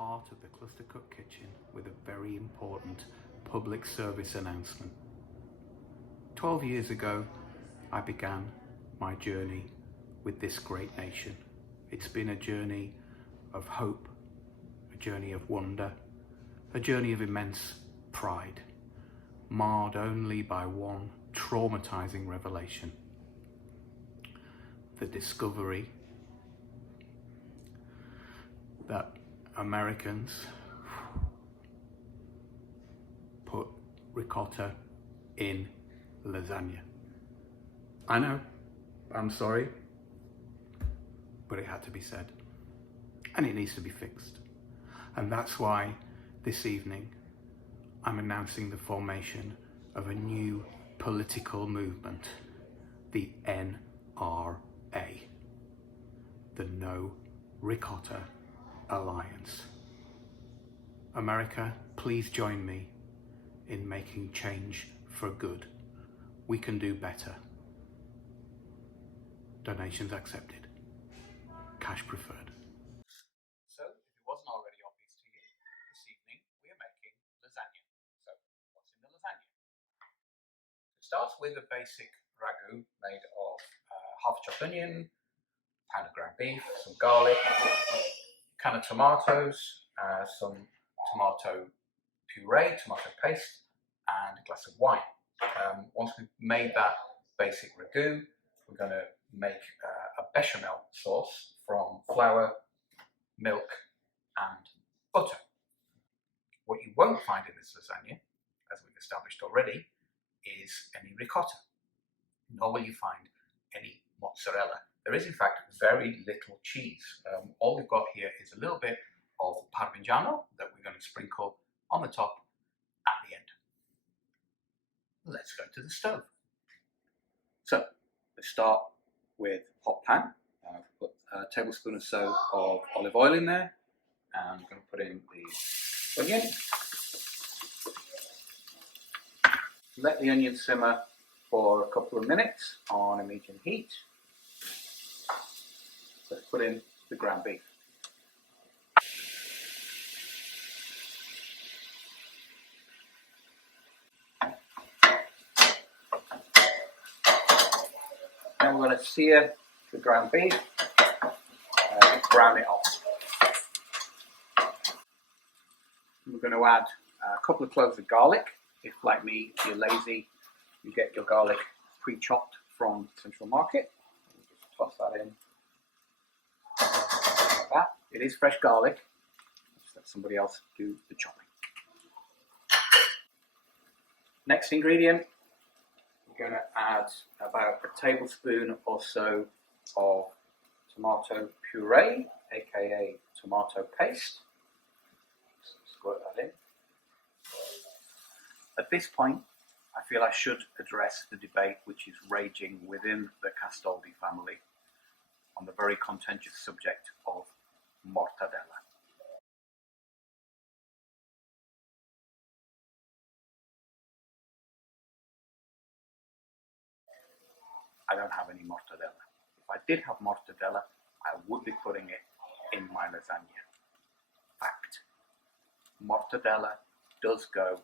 heart of the Cluster Cook Kitchen with a very important public service announcement. 12 years ago, I began my journey with this great nation. It's been a journey of hope, a journey of wonder, a journey of immense pride, marred only by one traumatizing revelation: the discovery that Americans put ricotta in lasagna. I know, I'm sorry, but it had to be said, and it needs to be fixed. And that's why this evening I'm announcing the formation of a new political movement, the NRA, the No Ricotta Alliance. America, please join me in making change for good. We can do better. Donations accepted. Cash preferred. So, if it wasn't already obvious to you, this evening we are making lasagna. So, what's in the lasagna? It starts with a basic ragu made of half a chopped onion, pound of ground beef, some garlic, can of tomatoes, some tomato puree, tomato paste, and a glass of wine. Once we've made that basic ragu, we're going to make a bechamel sauce from flour, milk, and butter. What you won't find in this lasagna, as we've established already, is any ricotta, nor will you find any mozzarella. There is in fact very little cheese. All we've got here is a little bit of Parmigiano that we're going to sprinkle on the top at the end. Let's go to the stove. So let's start with hot pan. Put a tablespoon or so of olive oil in there, and I'm going to put in the onion. Let the onion simmer for a couple of minutes on a medium heat. Let's put in the ground beef. Now we're going to sear the ground beef and brown it off. We're going to add a couple of cloves of garlic. If, like me, you're lazy, you get your garlic pre-chopped from Central Market. Just toss that in. Like that. It is fresh garlic. Just let somebody else do the chopping. Next ingredient, we're going to add about a tablespoon or so of tomato puree, aka tomato paste. So squirt that in. At this point, I feel I should address the debate which is raging within the Castoldi family on the very contentious subject of mortadella. I don't have any mortadella. If I did have mortadella, I would be putting it in my lasagna. Fact. Mortadella does go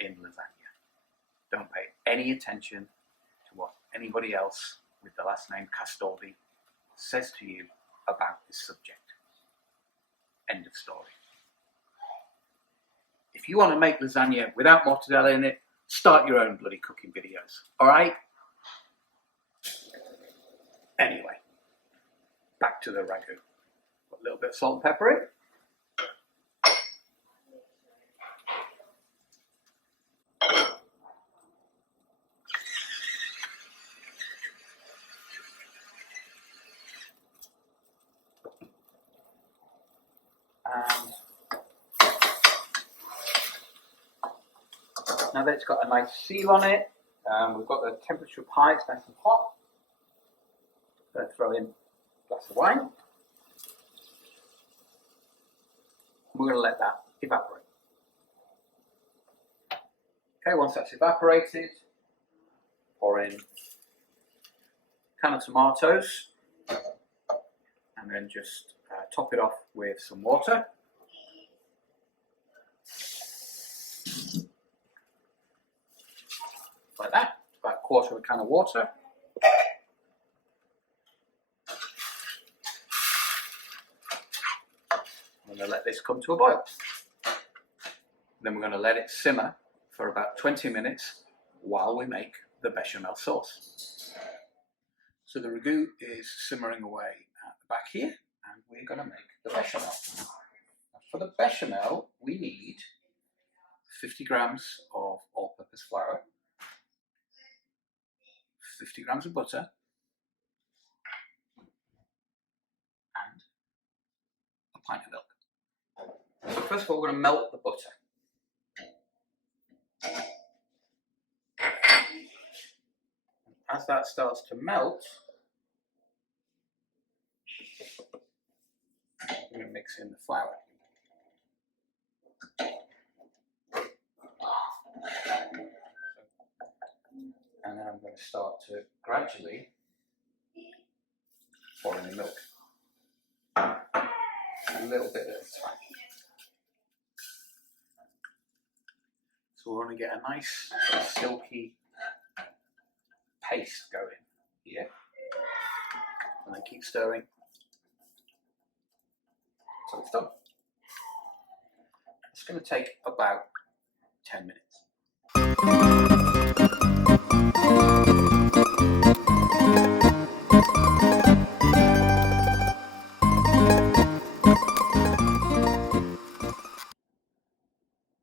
in lasagna. Don't pay any attention to what anybody else with the last name Castoldi says to you about this subject. End of story. If you want to make lasagna without mortadella in it, start your own bloody cooking videos, alright? Anyway, back to the ragu. Put a little bit of salt and pepper in. And now that it's got a nice seal on it, we've got the temperature high, it's nice and hot. I'm going to throw in a glass of wine. We're going to let that evaporate. Okay, once that's evaporated, pour in a can of tomatoes, and then just top it off with some water. Like that, about a quarter of a can of water. I'm going to let this come to a boil. Then we're going to let it simmer for about 20 minutes while we make the bechamel sauce. So the ragu is simmering away at the back here, and we're going to make the bechamel. Now for the bechamel, we need 50 grams of all-purpose flour, 50 grams of butter, and a pint of milk. So first of all, we're going to melt the butter. As that starts to melt, we're going to mix in the flour. And then I'm going to start to gradually pour in the milk. A little bit at a time. So we're going to get a nice silky paste going here. And then keep stirring until it's done. It's going to take about 10 minutes.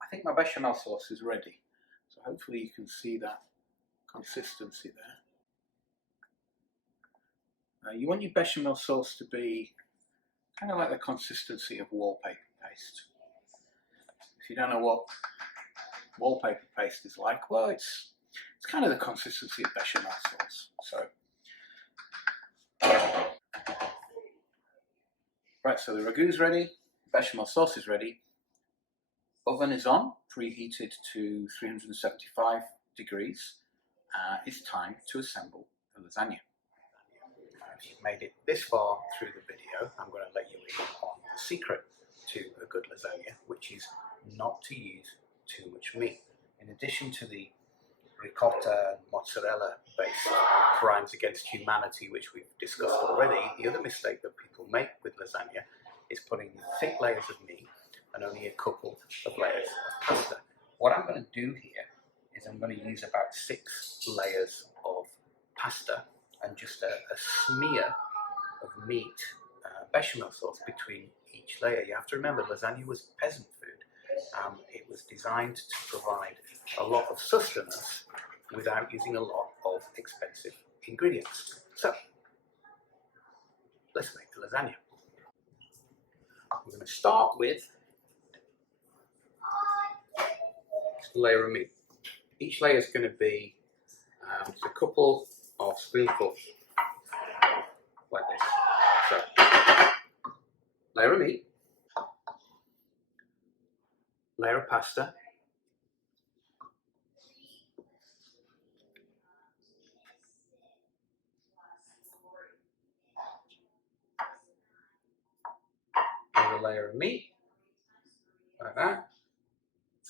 I think my bechamel sauce is ready, so hopefully you can see that consistency there. Now you want your bechamel sauce to be kind of like the consistency of wallpaper paste. If you don't know what wallpaper paste is like, well, it's kind of the consistency of bechamel sauce. So the ragu's ready, bechamel sauce is ready, oven is on, preheated to 375 degrees. It's time to assemble the lasagna. If you've made it this far through the video, I'm going to let you in on the secret to a good lasagna, which is not to use too much meat. In addition to the ricotta and mozzarella based crimes against humanity, which we've discussed already, the other mistake that people make with lasagna is putting thick layers of meat and only a couple of layers of pasta. What I'm going to do here is I'm going to use about 6 layers of pasta and just a smear of meat, bechamel sauce between each layer. You have to remember, lasagna was peasant food. It was designed to provide a lot of sustenance without using a lot of expensive ingredients. So, let's make the lasagna. We're going to start with a layer of meat. Each layer is going to be a couple of spoonfuls, like this. So, layer of meat, layer of pasta, another layer of meat, like that.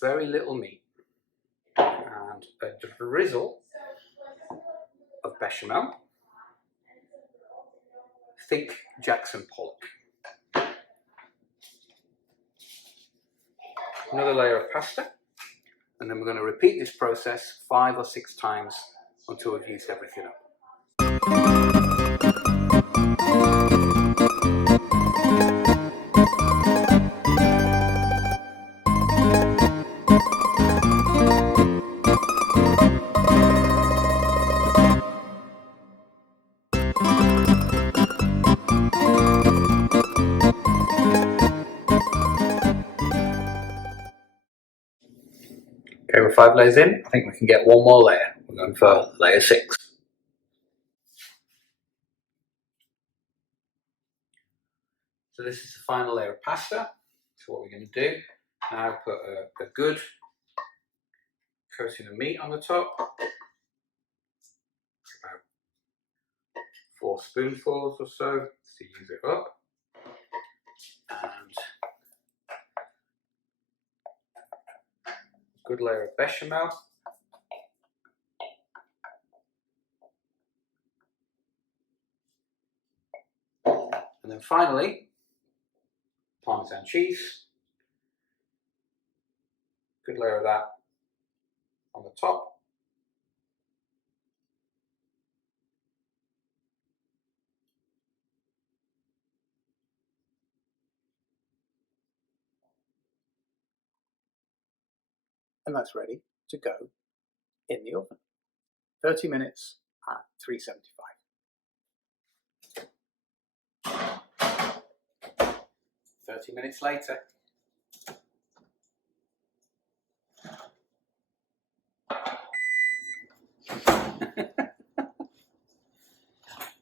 Very little meat, and a drizzle of bechamel. Think Jackson Pollock. Another layer of pasta, and then we're going to repeat this process 5 or 6 times until we've used everything up. Okay, we're 5 layers in. I think we can get one more layer. We're going for layer 6. So this is the final layer of pasta. So what we're going to do, now put a good coating of meat on the top. About 4 spoonfuls or so to use it up. And good layer of bechamel. And then finally, Parmesan cheese. Good layer of that on the top. And that's ready to go in the oven. 30 minutes at 375. 30 minutes later.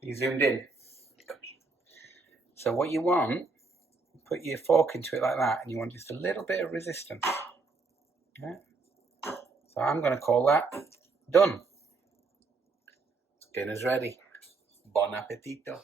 You zoomed in. So what you want, put your fork into it like that, and you want just a little bit of resistance. Yeah. So I'm going to call that done. Dinner's ready. Buon appetito.